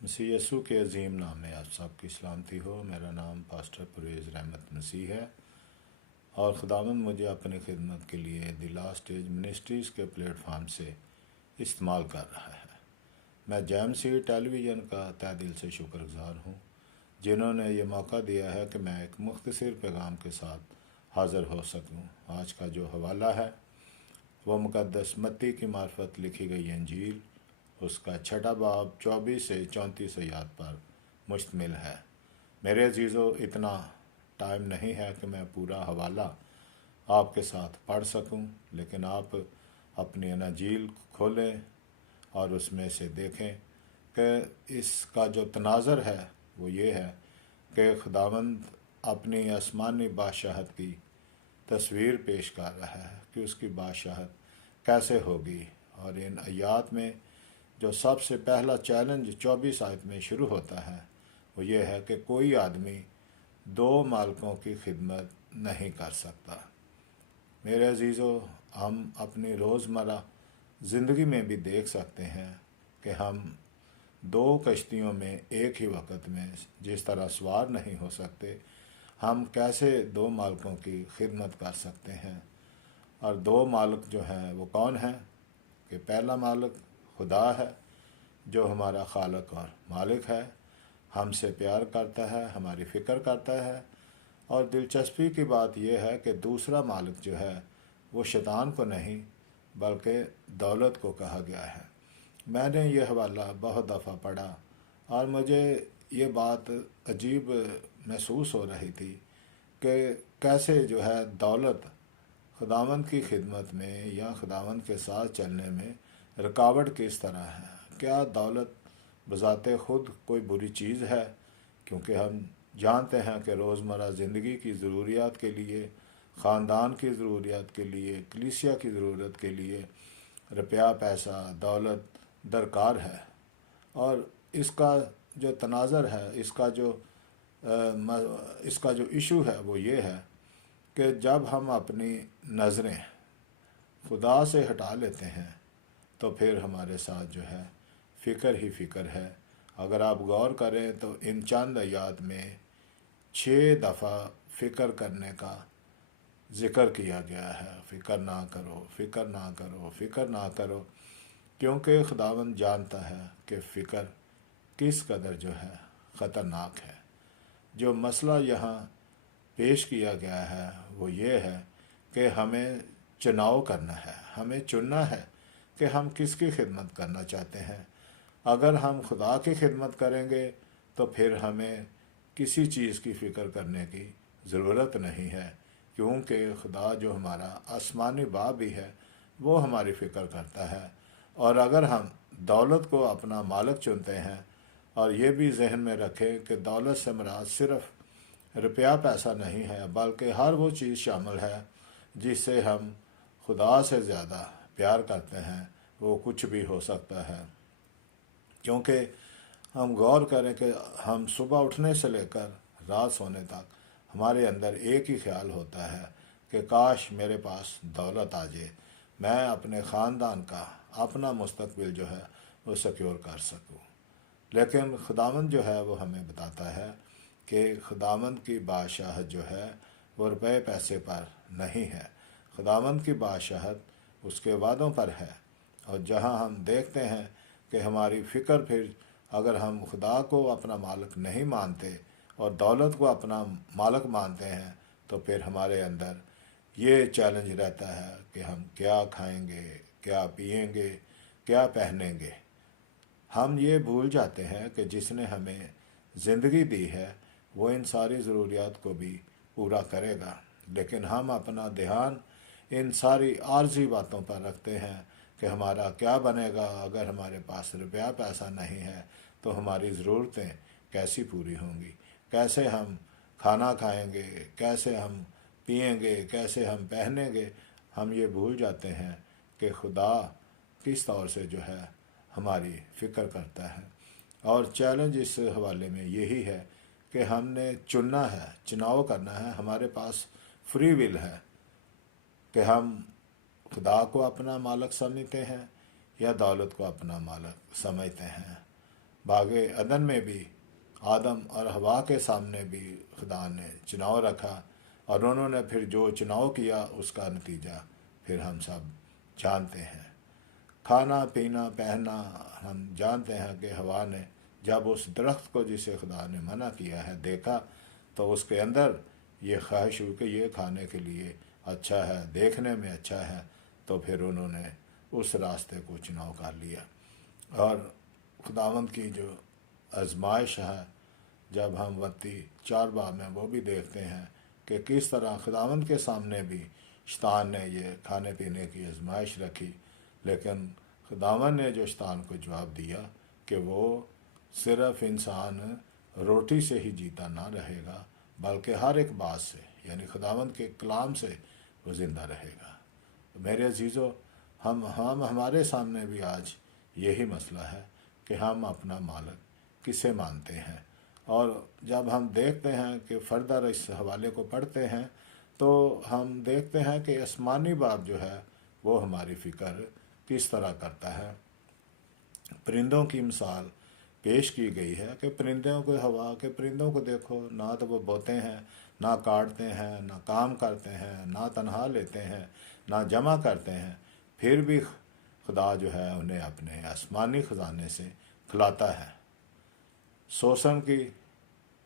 मसीह यस्सु के अजीम नाम में आप सब की सलामती हो। मेरा नाम पास्टर परवेज़ रहमत मसीह है और खुदावंद मुझे अपनी खिदमत के लिए द लास्ट स्टेज मिनिस्ट्रीज़ के प्लेटफार्म से इस्तेमाल कर रहा है। मैं जेएमसी टेलीविज़न का तहे दिल से शुक्रगुजार हूँ जिन्होंने ये मौका दिया है कि मैं एक मुख्तसर पैगाम के साथ हाज़िर हो सकूँ। आज का जो हवाला है वो मुक़द्दस मत्ती की मार्फत लिखी गई इंजील उसका छठा बाब 24 से 34 आयत पर मुश्तमिल है। मेरे अजीज़ों, इतना टाइम नहीं है कि मैं पूरा हवाला आपके साथ पढ़ सकूं, लेकिन आप अपनी इंजील खोलें और उसमें से देखें कि इसका जो तनाज़र है वो ये है कि खुदावंद अपनी आसमानी बादशाहत की तस्वीर पेश कर रहा है कि उसकी बादशाहत कैसे होगी। और इन आयात में जो सबसे पहला चैलेंज 24 आयत में शुरू होता है वो ये है कि कोई आदमी दो मालिकों की खिदमत नहीं कर सकता। मेरे अजीज़ों, हम अपनी रोज़मर्रा ज़िंदगी में भी देख सकते हैं कि हम दो कश्तियों में एक ही वक्त में जिस तरह सवार नहीं हो सकते, हम कैसे दो मालिकों की खिदमत कर सकते हैं। और दो मालिक जो हैं वो कौन हैं कि पहला मालिक खुदा है जो हमारा खालिक और मालिक है, हमसे प्यार करता है, हमारी फ़िक्र करता है। और दिलचस्पी की बात यह है कि दूसरा मालिक जो है वो शैतान को नहीं बल्कि दौलत को कहा गया है। मैंने ये हवाला बहुत दफ़ा पढ़ा और मुझे ये बात अजीब महसूस हो रही थी कि कैसे जो है दौलत खुदावंद की खिदमत में या खुदावंद के साथ चलने में रुकावट किस तरह है। क्या दौलत बज़ाते ख़ुद कोई बुरी चीज़ है? क्योंकि हम जानते हैं कि रोज़मर्रा ज़िंदगी की ज़रूरियात के लिए, ख़ानदान की ज़रूरियात के लिए, कलीसिया की ज़रूरत के लिए रुपया, पैसा, दौलत दरकार है। और इसका जो तनाज़र है, इसका जो इशू है वो ये है कि जब हम अपनी नज़रें खुदा से हटा लेते हैं तो फिर हमारे साथ जो है फ़िक्र ही फ़िक्र है। अगर आप गौर करें तो इन चंद आयात में 6 दफ़ा फ़िक्र करने का ज़िक्र किया गया है। फ़िक्र ना करो, फ़िक्र ना करो, फ़िक्र ना करो, क्योंकि खुदावंद जानता है कि फ़िक्र किस कदर जो है ख़तरनाक है। जो मसला यहाँ पेश किया गया है वो ये है कि हमें चुनाव करना है, हमें चुनना है कि हम किसकी खिदमत करना चाहते हैं। अगर हम खुदा की खिदमत करेंगे तो फिर हमें किसी चीज़ की फ़िक्र करने की ज़रूरत नहीं है, क्योंकि खुदा जो हमारा आसमानी बाप भी है वो हमारी फ़िक्र करता है। और अगर हम दौलत को अपना मालिक चुनते हैं, और ये भी जहन में रखें कि दौलत से मुराद सिर्फ रुपया पैसा नहीं है बल्कि हर वो चीज़ शामिल है जिससे हम खुदा से ज़्यादा प्यार करते हैं, वो कुछ भी हो सकता है। क्योंकि हम गौर करें कि हम सुबह उठने से लेकर रात सोने तक हमारे अंदर एक ही ख्याल होता है कि काश मेरे पास दौलत आ जाए, मैं अपने ख़ानदान का अपना मुस्तकबिल जो है वो सिक्योर कर सकूं। लेकिन खुदावंद जो है वो हमें बताता है कि खुदावंद की बादशाहत जो है वो रुपए पैसे पर नहीं है। खुदावंद की बादशाहत उसके वादों पर है। और जहाँ हम देखते हैं कि हमारी फ़िक्र फिर अगर हम खुदा को अपना मालिक नहीं मानते और दौलत को अपना मालिक मानते हैं तो फिर हमारे अंदर ये चैलेंज रहता है कि हम क्या खाएंगे, क्या पिएंगे, क्या पहनेंगे। हम ये भूल जाते हैं कि जिसने हमें ज़िंदगी दी है वो इन सारी ज़रूरियात को भी पूरा करेगा। लेकिन हम अपना ध्यान इन सारी आर्जी बातों पर रखते हैं कि हमारा क्या बनेगा अगर हमारे पास रुपया पैसा नहीं है, तो हमारी ज़रूरतें कैसी पूरी होंगी, कैसे हम खाना खाएंगे, कैसे हम पिएंगे, कैसे हम पहनेंगे। हम ये भूल जाते हैं कि खुदा किस तौर से जो है हमारी फ़िक्र करता है। और चैलेंज इस हवाले में यही है कि हमने चुनना है, चुनाव करना है। हमारे पास फ्री विल है कि हम खुदा को अपना मालिक समझते हैं या दौलत को अपना मालिक समझते हैं। बागे अदन में भी आदम और हवा के सामने भी खुदा ने चुनाव रखा, और उन्होंने फिर जो चुनाव किया उसका नतीजा फिर हम सब जानते हैं। खाना पीना पहनना, हम जानते हैं कि हवा ने जब उस दरख्त को जिसे खुदा ने मना किया है देखा, तो उसके अंदर ये ख्वाहिश हुई कि ये खाने के लिए अच्छा है, देखने में अच्छा है, तो फिर उन्होंने उस रास्ते को चुनाव कर लिया। और खुदावंद की जो आजमाइश है, जब हम वत्ती 4 में वो भी देखते हैं कि किस तरह खुदावंद के सामने भी शैतान ने ये खाने पीने की आजमाइश रखी, लेकिन खुदावंद ने जो शैतान को जवाब दिया कि वो सिर्फ इंसान रोटी से ही जीता ना रहेगा, बल्कि हर एक बात से, यानी खुदावंद के कलाम से वो ज़िंदा रहेगा। तो मेरे अजीज़ों, हम हमारे सामने भी आज यही मसला है कि हम अपना मालिक किसे मानते हैं। और जब हम देखते हैं कि फर्दर इस हवाले को पढ़ते हैं, तो हम देखते हैं कि आसमानी बाप जो है वो हमारी फ़िक्र किस तरह करता है। परिंदों की मिसाल पेश की गई है कि परिंदों को, हवा के परिंदों को देखो, ना तो वो बोते हैं, ना काटते हैं, ना काम करते हैं, ना तनहा लेते हैं, ना जमा करते हैं, फिर भी खुदा जो है उन्हें अपने आसमानी ख़जाने से खिलाता है। शोषण की,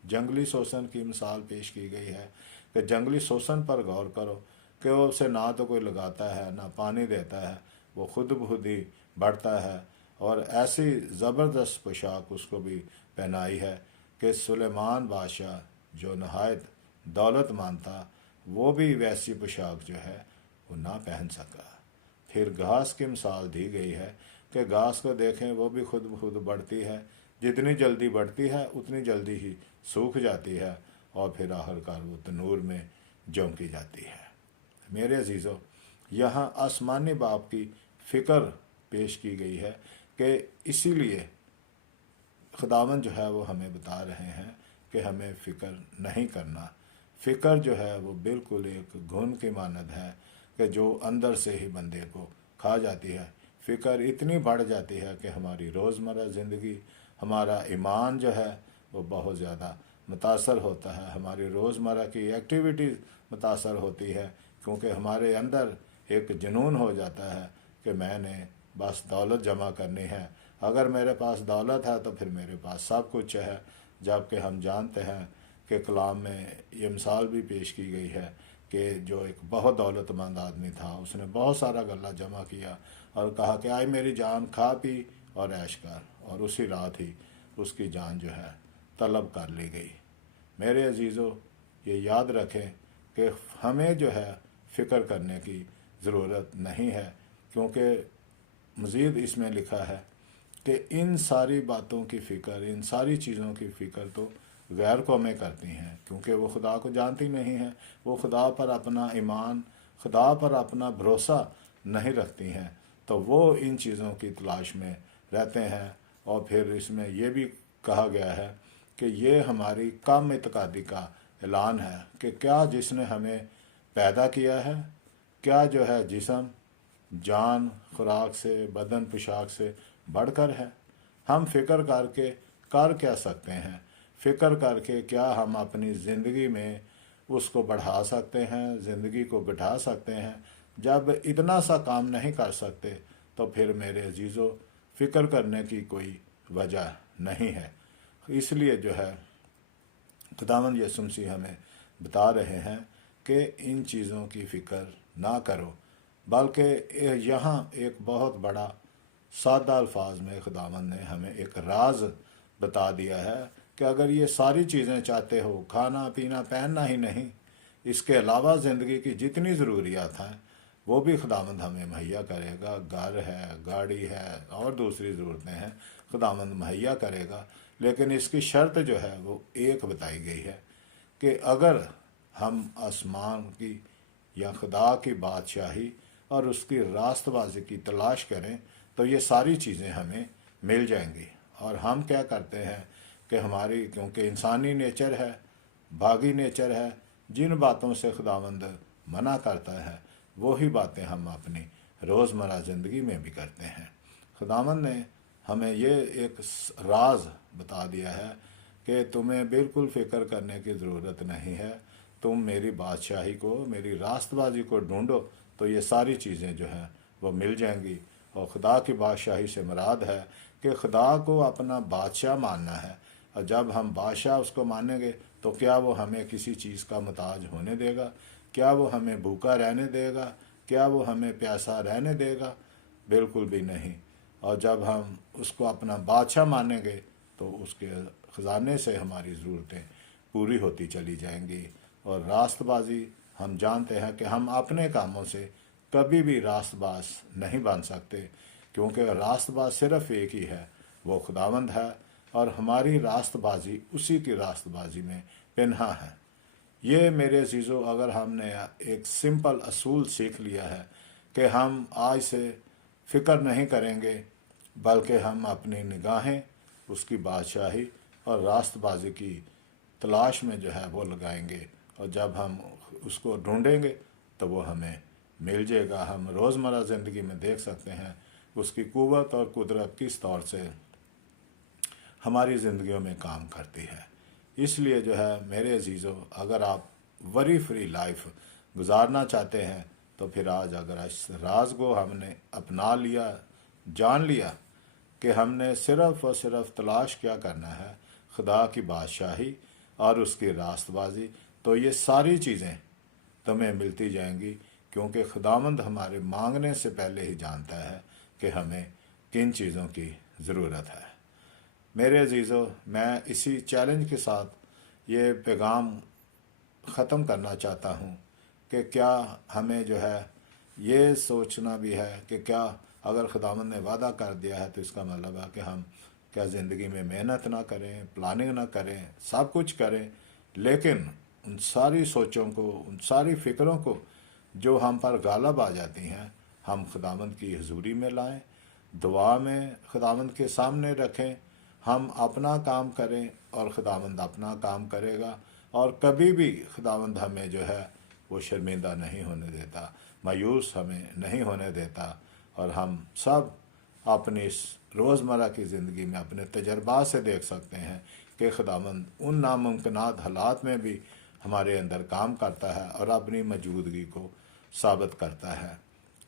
जंगली शोषण की मिसाल पेश की गई है कि जंगली शोषण पर गौर करो कि वो उसे ना तो कोई लगाता है, ना पानी देता है, वो खुद ब खुद ही बढ़ता है। और ऐसी ज़बरदस्त पोशाक उसको भी पहनाई है कि सुलेमान बादशाह जो नहायत दौलतमंद था, वो भी वैसी पोशाक जो है वो ना पहन सका। फिर घास की मिसाल दी गई है कि घास को देखें, वो भी खुद ब खुद बढ़ती है, जितनी जल्दी बढ़ती है उतनी जल्दी ही सूख जाती है, और फिर आखिरकार वो तनूर में झोंकी जाती है। मेरे अजीज़ों, यहाँ आसमानी बाप की फ़िक्र पेश की गई है कि इसीलिए खुदावंद जो है वो हमें बता रहे हैं कि हमें फ़िक्र नहीं करना। फ़िक्र जो है वो बिल्कुल एक घुन की मानद है कि जो अंदर से ही बंदे को खा जाती है। फ़िक्र इतनी बढ़ जाती है कि हमारी रोज़मर्रा ज़िंदगी, हमारा ईमान जो है वो बहुत ज़्यादा मुतासर होता है, हमारी रोज़मर्रा की एक्टिविटीज़ मुतासर होती है, क्योंकि हमारे अंदर एक जुनून हो जाता है कि मैंने बस दौलत जमा करनी है, अगर मेरे पास दौलत है तो फिर मेरे पास सब कुछ है। जबकि हम जानते हैं कि कलाम में ये मिसाल भी पेश की गई है कि जो एक बहुत दौलतमंद आदमी था, उसने बहुत सारा गल्ला जमा किया और कहा कि आए मेरी जान, खा पी और ऐश कर, और उसी रात ही उसकी जान जो है तलब कर ली गई। मेरे अजीज़ों, ये याद रखें कि हमें जो है फ़िक्र करने की ज़रूरत नहीं है, क्योंकि मज़ीद इसमें लिखा है कि इन सारी बातों की फ़िक्र, इन सारी चीज़ों की फ़िक्र तो गैर कौमें करती हैं, क्योंकि वो खुदा को जानती नहीं हैं, वो खुदा पर अपना ईमान, खुदा पर अपना भरोसा नहीं रखती हैं, तो वो इन चीज़ों की तलाश में रहते हैं। और फिर इसमें यह भी कहा गया है कि ये हमारी कम इत्कादी का ऐलान है कि क्या जिसने हमें पैदा किया है, क्या जो है जिस्म जान खुराक से, बदन पोशाक से बढ़कर है। हम फ़िक्र करके कर क्या सकते हैं? फ़िक्र करके क्या हम अपनी ज़िंदगी में उसको बढ़ा सकते हैं, ज़िंदगी को घटा सकते हैं? जब इतना सा काम नहीं कर सकते तो फिर मेरे अजीज़ों, फ़िक्र करने की कोई वजह नहीं है। इसलिए जो है खुदावंद यीशु मसीह हमें बता रहे हैं कि इन चीज़ों की फ़िक्र ना करो, बल्कि यहाँ एक बहुत बड़ा सादा अल्फाज में खुदावंद ने हमें एक राज बता दिया है कि अगर ये सारी चीज़ें चाहते हो, खाना पीना पहनना ही नहीं, इसके अलावा ज़िंदगी की जितनी ज़रूरियात हैं वो भी खुदावंद हमें मुहैया करेगा। घर है, गाड़ी है और दूसरी ज़रूरतें हैं, खुदावंद मुहैया करेगा। लेकिन इसकी शर्त जो है वो एक बताई गई है कि अगर हम आसमान की या खुदा की बादशाही और उसकी रास्तबाजी की तलाश करें तो ये सारी चीज़ें हमें मिल जाएंगी। और हम क्या करते हैं कि हमारी, क्योंकि इंसानी नेचर है, भागी नेचर है, जिन बातों से खुदावंद मना करता है वही बातें हम अपनी रोज़मर्रा ज़िंदगी में भी करते हैं। खुदावंद ने ہمیں یہ ایک راز بتا دیا ہے کہ تمہیں بالکل فکر کرنے کی ضرورت نہیں ہے، تم میری بادشاہی کو، میری راست بازی کو ڈھونڈو تو یہ ساری چیزیں جو ہیں وہ مل جائیں گی۔ اور خدا کی بادشاہی سے مراد ہے کہ خدا کو اپنا بادشاہ ماننا ہے، اور جب ہم بادشاہ اس کو مانیں گے تو کیا وہ ہمیں کسی چیز کا محتاج ہونے دے گا؟ کیا وہ ہمیں بھوکا رہنے دے گا؟ کیا وہ ہمیں پیاسا رہنے دے گا؟ بالکل بھی نہیں۔ اور جب ہم اس کو اپنا بادشاہ مانیں گے تو اس کے خزانے سے ہماری ضرورتیں پوری ہوتی چلی جائیں گی۔ اور راست بازی ہم جانتے ہیں کہ ہم اپنے کاموں سے کبھی بھی راست باز نہیں بن سکتے، کیونکہ راست باز صرف ایک ہی ہے، وہ خداوند ہے، اور ہماری راست بازی اسی کی راست بازی میں پنہا ہے۔ یہ میرے عزیزو، اگر ہم نے ایک سمپل اصول سیکھ لیا ہے کہ ہم آج سے فکر نہیں کریں گے، بلکہ ہم اپنی نگاہیں اس کی بادشاہی اور راست بازی کی تلاش میں جو ہے وہ لگائیں گے، اور جب ہم اس کو ڈھونڈیں گے تو وہ ہمیں مل جائے گا۔ ہم روزمرہ زندگی میں دیکھ سکتے ہیں اس کی قوت اور قدرت کس طور سے ہماری زندگیوں میں کام کرتی ہے۔ اس لیے جو ہے میرے عزیزو، اگر آپ وری فری لائف گزارنا چاہتے ہیں تو پھر آج اگر اس راز کو ہم نے اپنا لیا، جان لیا کہ ہم نے صرف اور صرف تلاش کیا کرنا ہے خدا کی بادشاہی اور اس کی راست بازی، تو یہ ساری چیزیں تمہیں ملتی جائیں گی، کیونکہ خداوند ہمارے مانگنے سے پہلے ہی جانتا ہے کہ ہمیں کن چیزوں کی ضرورت ہے۔ میرے عزیزو، میں اسی چیلنج کے ساتھ یہ پیغام ختم کرنا چاہتا ہوں کہ کیا ہمیں جو ہے یہ سوچنا بھی ہے کہ کیا اگر خداوند نے وعدہ کر دیا ہے تو اس کا مطلب ہے کہ ہم کیا زندگی میں محنت نہ کریں، پلاننگ نہ کریں، سب کچھ کریں، لیکن ان ساری سوچوں کو، ان ساری فکروں کو جو ہم پر غالب آ جاتی ہیں، ہم خداوند کی حضوری میں لائیں، دعا میں خداوند کے سامنے رکھیں، ہم اپنا کام کریں اور خداوند اپنا کام کرے گا، اور کبھی بھی خداوند ہمیں جو ہے وہ شرمندہ نہیں ہونے دیتا، مایوس ہمیں نہیں ہونے دیتا۔ اور ہم سب اپنی اس روزمرہ کی زندگی میں اپنے تجربات سے دیکھ سکتے ہیں کہ خداوند ان ناممکنات حالات میں بھی ہمارے اندر کام کرتا ہے اور اپنی موجودگی کو ثابت کرتا ہے۔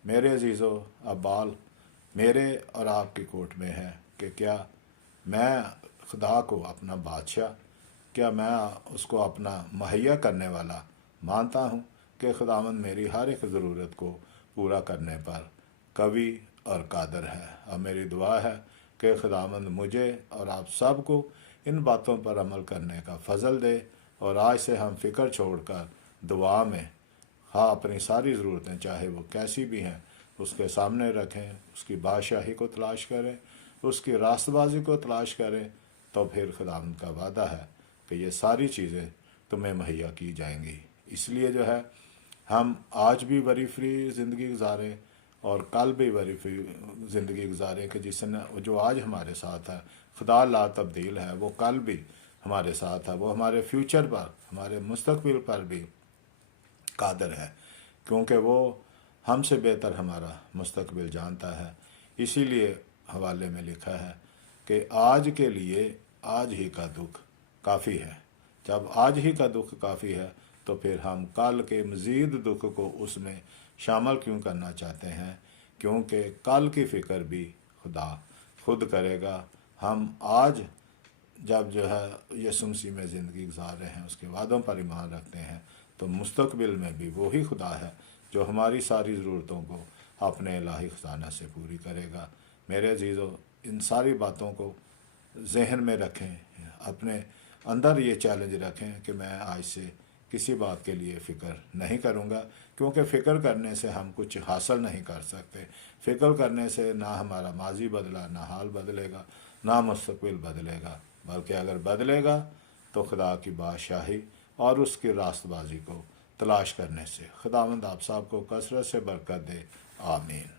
میرے عزیزو، اب بال میرے اور آپ کی کوٹ میں ہے کہ کیا میں خدا کو اپنا بادشاہ، کیا میں اس کو اپنا مہیا کرنے والا مانتا ہوں کہ خداوند میری ہر ایک ضرورت کو پورا کرنے پر قوی اور قادر ہے۔ اور میری دعا ہے کہ خداوند مجھے اور آپ سب کو ان باتوں پر عمل کرنے کا فضل دے، اور آج سے ہم فکر چھوڑ کر دعا میں اپنی ساری ضرورتیں چاہے وہ کیسی بھی ہیں اس کے سامنے رکھیں، اس کی بادشاہی کو تلاش کریں، اس کی راست بازی کو تلاش کریں، تو پھر خداوند کا وعدہ ہے کہ یہ ساری چیزیں تمہیں مہیا کی جائیں گی۔ اس لیے جو ہے ہم آج بھی وری فری زندگی گزاریں اور کل بھی وری فری زندگی گزاریں کہ جس نے جو آج ہمارے ساتھ ہے، خدا لا تبدیل ہے، وہ کل بھی ہمارے ساتھ ہے، وہ ہمارے فیوچر پر، ہمارے مستقبل پر بھی قادر ہے، کیونکہ وہ ہم سے بہتر ہمارا مستقبل جانتا ہے۔ اسی لیے حوالے میں لکھا ہے کہ آج کے لیے آج ہی کا دکھ کافی ہے۔ جب آج ہی کا دکھ کافی ہے تو پھر ہم کل کے مزید دکھ کو اس میں شامل کیوں کرنا چاہتے ہیں؟ کیونکہ کل کی فکر بھی خدا خود کرے گا۔ ہم آج جب جو ہے یسوع مسیح میں زندگی گزار رہے ہیں، اس کے وعدوں پر ایمان رکھتے ہیں، تو مستقبل میں بھی وہی خدا ہے جو ہماری ساری ضرورتوں کو اپنے الہی خزانہ سے پوری کرے گا۔ میرے عزیزو، ان ساری باتوں کو ذہن میں رکھیں، اپنے اندر یہ چیلنج رکھیں کہ میں آج سے کسی بات کے لیے فکر نہیں کروں گا، کیونکہ فکر کرنے سے ہم کچھ حاصل نہیں کر سکتے۔ فکر کرنے سے نہ ہمارا ماضی بدلا، نہ حال بدلے گا، نہ مستقبل بدلے گا، بلکہ اگر بدلے گا تو خدا کی بادشاہی اور اس کی راست بازی کو تلاش کرنے سے۔ خداوند آپ سب کو کثرت سے برکت دے، آمین۔